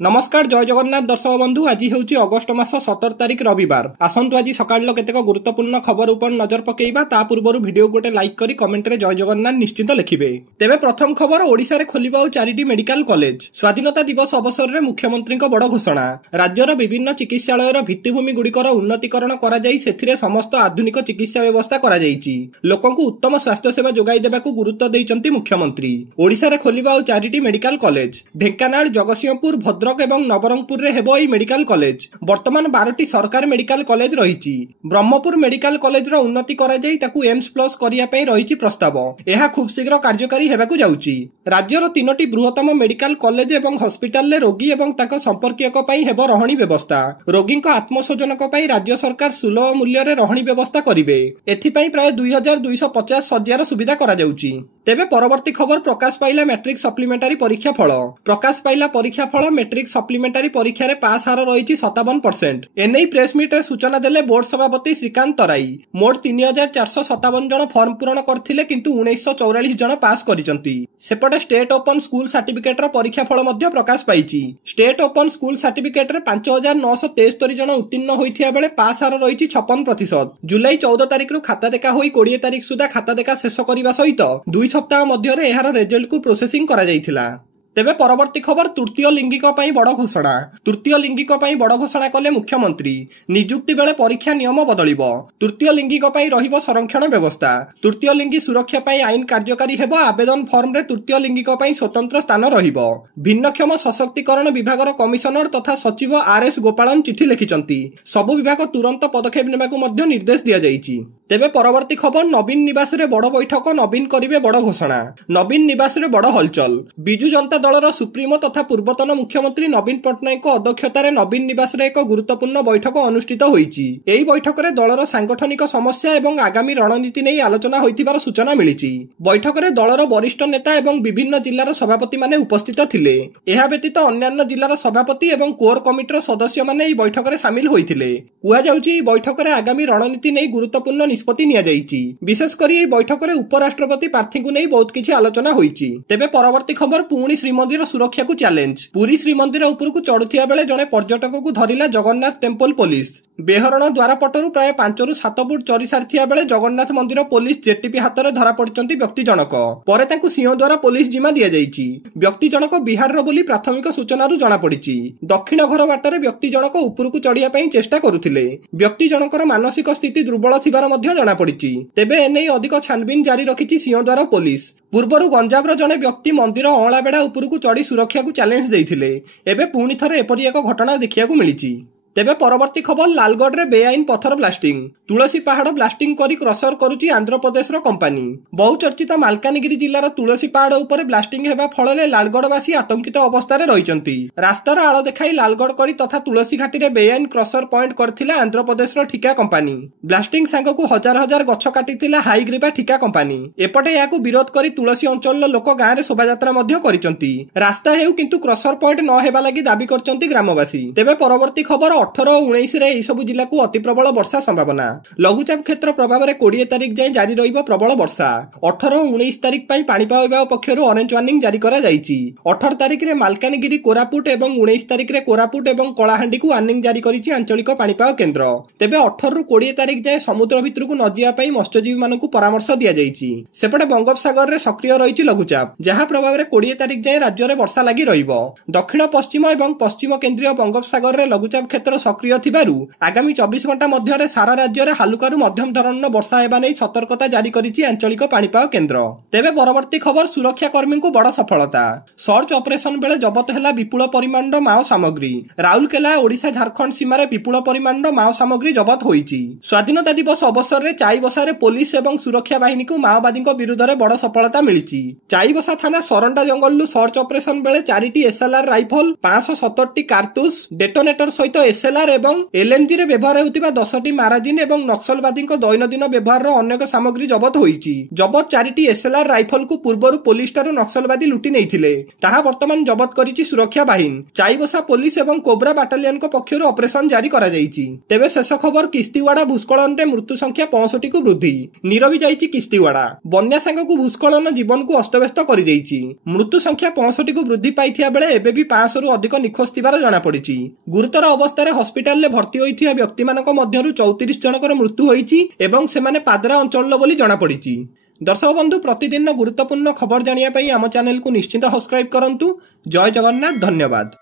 नमस्कार जय जगन्नाथ दर्शक बंधु आज हूँ अगस्ट मास 17 तारिख रविवार आसतु आज सकाळ केतेक गुरुत्वपूर्ण खबर उपर नजर पकेइबा ता पूर्व वीडियो गोटे लाइक करी कमेंट रे जय जगन्नाथ निश्चित लिखिबे। तेबे प्रथम खबर ओडिशा रे खोलिबा 4टी मेडिकल कॉलेज स्वाधीनता दिवस अवसर रे मुख्यमंत्री बड़ घोषणा राज्यर विभिन्न चिकित्सालयर भित्तिभूमि गुड़िकर उन्नतीकरण करा जाई सेथिरे समस्त आधुनिक चिकित्सा व्यवस्था करा जाईची लोकंकु उत्तम स्वास्थ्य सेवा जोगाई देबाकू गुरुत्व दैचंती मुख्यमंत्री। ओडिशा रे खोलिबा 4टी मेडिकल कॉलेज ढेंकानाल जगतसिंहपुर भद्रक एवं नवरंगपुर रे हेबो ई मेडिकल कॉलेज वर्तमान 12टी सरकार मेडिकल कॉलेज रहिछि। ब्रह्मपुर मेडिकल कॉलेज रो उन्नति करा जाई ताकू एम्स प्लस करिया पई रहिछि प्रस्ताव एहा खूब शीघ्र कार्यकारी हेबाकू जाउछि। राज्यर 3टी बृहत्तम मेडिकल कॉलेज एवं हॉस्पिटल ले रोगी एवं ताको संपर्कियक पई हेबो रहणी व्यवस्था रोगीक आत्मसोजनक पई राज्य सरकार सुलभ मूल्य रे रहणी व्यवस्था करिवे एथि पई प्राय 2250 शଯ୍ୟାର सुविधा करा जाउछि। तेबे परवर्ती खबर प्रकाश पाइला मैट्रिक सप्लीमेंटारी परीक्षा फल प्रकाश पाइला परीक्षा फल मैट्रिक सप्लीमेंटारी परीक्षा रे पास हार रही 57%। एने प्रेस मीट रे सूचना देले बोर्ड सभापति श्रीकांत तराई मोट 3457 जन फॉर्म पूरण करथिले किंतु 1944 जन पास करिसंती। सेपटे स्टेट ओपन स्कूल सर्टिफिकेट रो परीक्षा फल मध्य प्रकाश पाइछि। स्टेट ओपन स्कूल सर्टिफिकेट रे 5973 जन उत्तीर्ण होइथिया बेले पास हार रही 56%। जुलाई 14 तारिख रु खाता देखा होई 20 तारिख सुधा खाता देखा शेष करबा सहित 2 सप्ताह मध्य एहार रिजल्ट को प्रोसेसिंग करा जाइथिला। तेबे परवर्ती खबर तृतीय लिंगिक पई बड़ घोषणा तृतीय लिंगिक पई बड़ घोषणा कले मुख्यमंत्री नियुक्ति बेले परीक्षा नियम बदलिबो तृतीय लिंगिक पई रहिबो संरक्षण व्यवस्था तृतीय लिंगी सुरक्षा पई आईन कार्यकारी हेबो आवेदन फॉर्म रे तृतीय लिंगिक पई स्वतंत्र स्थान रहिबो। भिन्नक्षम सशक्तिकरण विभागर कमिशनर तथा सचिव आरएस गोपालन चिठी लिखिचंती सबु विभाग तुरंत पदक्षेप नेबाकू मध्य निर्देश दिया जाईची। तेबे परवर्ती खबर नवीन निवास रे बड़ बैठक नवीन करिवे बड़ घोषणा नवीन निवास रे बड़ हलचल बिजु जनता दलर सुप्रीमो तथा पूर्वतन मुख्यमंत्री नवीन पट्टनायक अध्यक्षतार नवीन निवास रे एक गुरुत्वपूर्ण बैठक अनुष्ठित होईची। एही बैठक रे दलर सांगठनिक समस्या एवं आगामी रणनीति नै आलोचना होइतिबार सूचना मिलिची। बैठक रे दलर वरिष्ठ नेता एवं विभिन्न जिल्लार सभापति माने उपस्थित थिले। एहा व्यतीत अन्यान्य जिल्लार सभापति एवं कोर कमिटीर सदस्य माने एही बैठक रे शामिल होइथिले। कुआ जाउची बैठक रे आगामी रणनीति नै गुरुत्वपूर्ण निष्पत्ति निया जाईची। विशेष करी एही बैठक रे उपराष्ट्रपति प्रार्थी को नै बहुत किछि आलोचना होईची। तेबे परवर्ती खबर पुणी श्रीमंदिर सुरक्षा को चैलेंज पुरी श्रीमंदिर ऊपर को चढ़ुथिया बेले जने पर्यटक को धरिला जगन्नाथ टेम्पल पुलिस बेहरण द्वारा पटरु प्राय 5 रु 7 फुट चढ़ी सारिथिया बेले जगन्नाथ मंदिर पुलिस जेटीपी हाथ में धरा पड़चंती व्यक्ति जनक परे ताकू सिंह द्वारा पुलिस जिमा दिया जाईची। व्यक्ति जनक बिहार रो बोली प्राथमिक सूचना रु जणा पड़िची। दक्षिण घर बाटर व्यक्ति जनक ऊपर को चढ़िया पई चेष्टा करुथिले। व्यक्ति जनकर मानसिक स्थिति दुर्बल थिबार मध्य जणा पड़िची। तेबे एनै अधिक छानबीन जारी रखिची सिंह द्वारा पुलिस। पूर्वरु गंजाम जने व्यक्ति मंदिर अँलाबेड़ा ऊपर को चढ़ी सुरक्षा को चैलेंज देइथिले एबे पुणी थरे एपरि एक घटना देखिया को मिलिची। तेबे परवर्ती खबर लालगढ़ रे बेआईन पत्थर ब्लास्टिंग तुलसी पहाड़ ब्लास्टिंग करी क्रसर करुची आंध्र प्रदेश रो कंपनी। बहुचर्चित मालकानगिरी जिल्लार तुलसी पहाड़ ऊपर ब्लास्टिंग हेबा फଳରେ लालगढ़वासी आतंकित अवस्था रे रहिचंती। रास्तार आळ देखाई लालगढ़ करी तथा तुलसी घाटी रे बेआईन क्रसर पॉइंट करथिला आंध्र प्रदेश रो ठिका कंपनी। ब्लास्टिंग सांगकू हजार हजार गछ काटिथिला हाईग्रीबा ठिका कंपनी। एपटे याकू विरोध करी तुलसी अंचल लोक गाँ रे शोभायात्रा मध्य करिचंती। रास्ता हेउ किंतु क्रसर पॉइंट न हेबा लागि दाबी करचंती ग्रामवासी। तेबे परवर्ती खबर 18 और 19 रे एई सबु जिल्ला को अति प्रबल वर्षा संभावना लघुचाप क्षेत्र प्रभाव रे 20 तारिख जाय जारी रहिबो प्रबल वर्षा। 18 और 19 तारिख पई पाणीपाग विभाग पक्षरु ऑरेंज वार्निंग जारी करा जाईची। 18 तारिख रे मालकानगिरी कोरापुट एवं 19 तारिख रे कोरापुट एवं कलाहांडी को वार्निंग जारी करिछि आंचलिक पाणीपाग केंद्र। तेबे 18 रु 20 तारिख जाय समुद्र भितर को न जिया पई मत्स्यजीवी मानकु परामर्श दिया जाईची। सेपटे बंगोपसागर रे सक्रिय रहिछि लघुचाप जहा प्रभाव रे 20 तारिख जाय राज्य रे वर्षा लागि रहिबो। दक्षिण पश्चिम एवं पश्चिम केंद्रीय बंगोपसागर रे लघुचाप क्षेत्र सक्रिय थिबारु आगामी 24 घंटा मध्य रे सारा राज्य रे हालुकारू मध्यम धरणर वर्षा हेबा नै सतर्कता जारी करिछि आंचलिक पाणीपाग केंद्र। तेबे परवर्ती खबर सुरक्षा कर्मी को बड़ सफलता सर्च ऑपरेशन बेले जबत हैला विपुल परिमाणर माओ सामग्री। राउरकेला ओडिशा झारखंड सीमा रे विपुल परिमाणर माओ सामग्री जबत होईछि। स्वाधीनता दिवस अवसर रे चाईबसा रे पुलिस एवं सुरक्षा बाहिनी को माओवादी विरुद्ध रे बड़ सफलता मिलिछि। चाईबसा थाना सरंडा जंगल सर्च ऑपरेशन बेले 4टी एसएलआर राइफल 570टी कारतूस डेटोनेटर सहित एसएलआर एवं एलएमजी रे व्यवहार होउतिबा 10टी माराजिन एवं नक्सलवादी दैनन्दिन व्यवहार अनेक सामग्री जबत होईची। जबत 4टी एसएलआर राइफल को पूर्वरु पुलिस ठारू नक्सलवादी लुटि नैथिले ताहा वर्तमान जबत करिछि सुरक्षा बाहिनी। चाईबसा पुलिस एवं कोब्रा बाटालियन को पक्षरु ऑपरेशन जारी करा जाईची। तेबे शेष खबर किस्तीवाड़ा भूस्खलन रे मृत्यु संख्या 65 को वृद्धि नीरवी जाईची किस्तीवाड़ा। बन्या सांगकु भूस्खलन जीवन को अस्तव्यस्त करि देईची। मृत्यु संख्या 65 को वृद्धि पाइथिया बेले एबे भी 500 रु अधिक निखोज थिबार जणा पड़िछि। गुरुतर अवस्था हस्पिटाल रे भर्ती होइथिया व्यक्ति मानक मध्यरु 34 जनकर मृत्यु होईची एवं सेमाने पादरा अंचल बोली जणा पड़िछि। दर्शक बंधु प्रतिदिन गुरुत्वपूर्ण खबर जानिया पई आम चैनल को निश्चित सब्सक्राइब करंतु। जय जगन्नाथ, धन्यवाद।